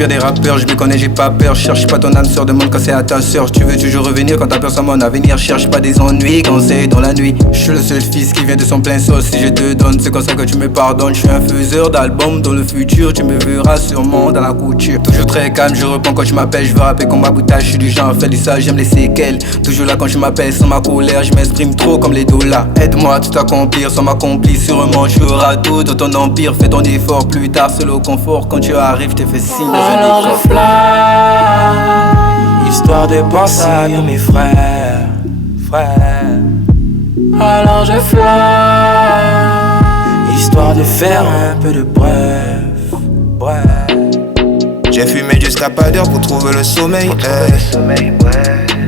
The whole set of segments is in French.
bien des rappeurs, je me connais, j'ai pas peur. Cherche pas ton âme sœur, demande quand c'est à ta sœur. Tu veux toujours revenir quand t'as peur sans mon avenir. Cherche pas des ennuis quand c'est dans la nuit. Je suis le seul fils qui vient de son plein sauce. Si je te donne, c'est comme ça que tu me pardonnes. Je suis un faiseur d'albums dans le futur. Tu me verras sûrement dans la couture. Toujours très calme, je reprends quand tu m'appelles. Je veux rapper comme ma bouteille, je suis du genre à faire du sale, j'aime les séquelles. Toujours là quand tu m'appelles sans ma colère. Je m'exprime trop comme les dollars. Aide-moi à tout accomplir sans m'accomplir. Sûrement tu auras tout dans ton empire. Fais ton effort plus tard, c'est le confort. Quand tu arrives, je te fais signe dans un alors décor. je fly, histoire de penser à mes frères. Alors je fly, histoire de faire un peu de bref. J'ai fumé jusqu'à pas d'heure pour trouver le sommeil.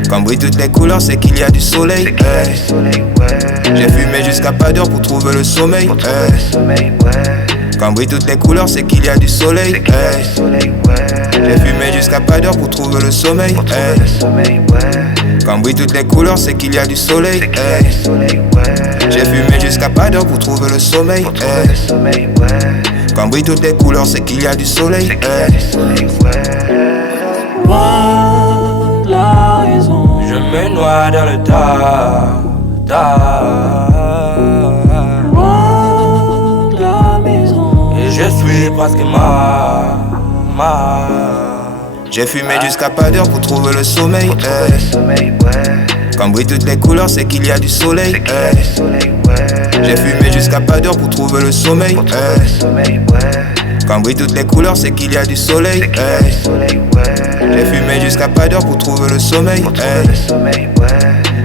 Quand brillent toutes les couleurs, c'est qu'il y a du soleil. J'ai fumé jusqu'à pas d'heure pour trouver le sommeil. Quand brillent toutes les couleurs, c'est qu'il y a du soleil. J'ai fumé jusqu'à pas d'heure pour trouver le sommeil. Quand brillent toutes les couleurs, c'est qu'il y a du soleil. J'ai fumé jusqu'à pas d'heure pour trouver le sommeil. Quand brillent toutes les couleurs, c'est qu'il y a du soleil. Loin de la raison, je me noie dans le tard. Loin de la maison, et je suis presque mort. J'ai fumé jusqu'à pas d'heure pour trouver le sommeil. Quand brillent toutes les couleurs, c'est qu'il y a du soleil. J'ai fumé jusqu'à pas d'heure pour trouver le sommeil. Quand brillent toutes les couleurs, c'est qu'il y a du soleil. J'ai fumé jusqu'à pas d'heure pour trouver le sommeil.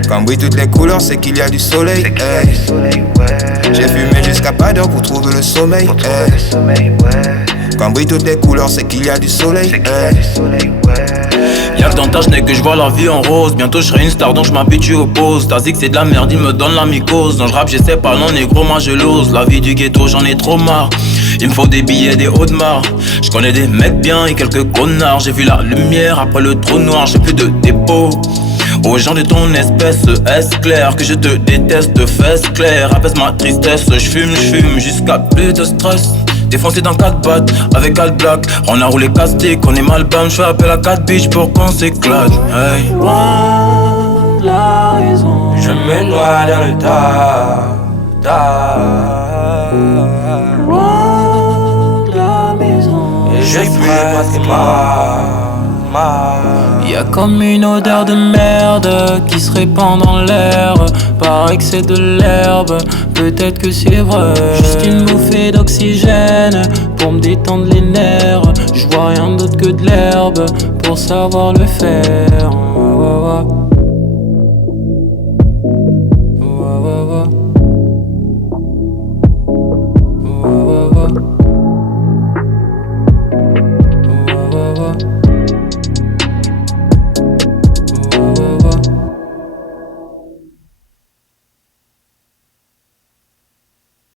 Quand brillent toutes les couleurs, c'est qu'il y a du soleil. J'ai fumé jusqu'à pas d'heure pour trouver le sommeil. Quand brillent toutes les couleurs, c'est qu'il y a du soleil. Y'a que dans ta que je vois la vie en rose. Bientôt je serai une star donc je m'habitue au pose. Ta zig c'est de la merde, il me donne la mycose. Dans le rap j'essaie pas, non négro moi je l'ose. La vie du ghetto j'en ai trop marre. Il me faut des billets, des hauts de marre. Je connais des mecs bien et quelques connards. J'ai vu la lumière après le trou noir, j'ai plus de dépôt. Aux gens de ton espèce, est-ce clair que je te déteste, fesses claires, apaise ma tristesse. Je fume jusqu'à plus de stress. Défoncé dans 4 battes avec 4 black. On a roulé castique, on est mal bam. J'fais appel à 4 bitches pour qu'on s'éclate. Hey. Loin de la raison, je me noie dans le tard. Loin de la maison, et je suis presque mort. Y'a comme une odeur de merde qui se répand dans l'air. Paraît que c'est de l'herbe, peut-être que c'est vrai. Juste une bouffée d'oxygène pour me détendre les nerfs. Je vois rien d'autre que de l'herbe pour savoir le faire.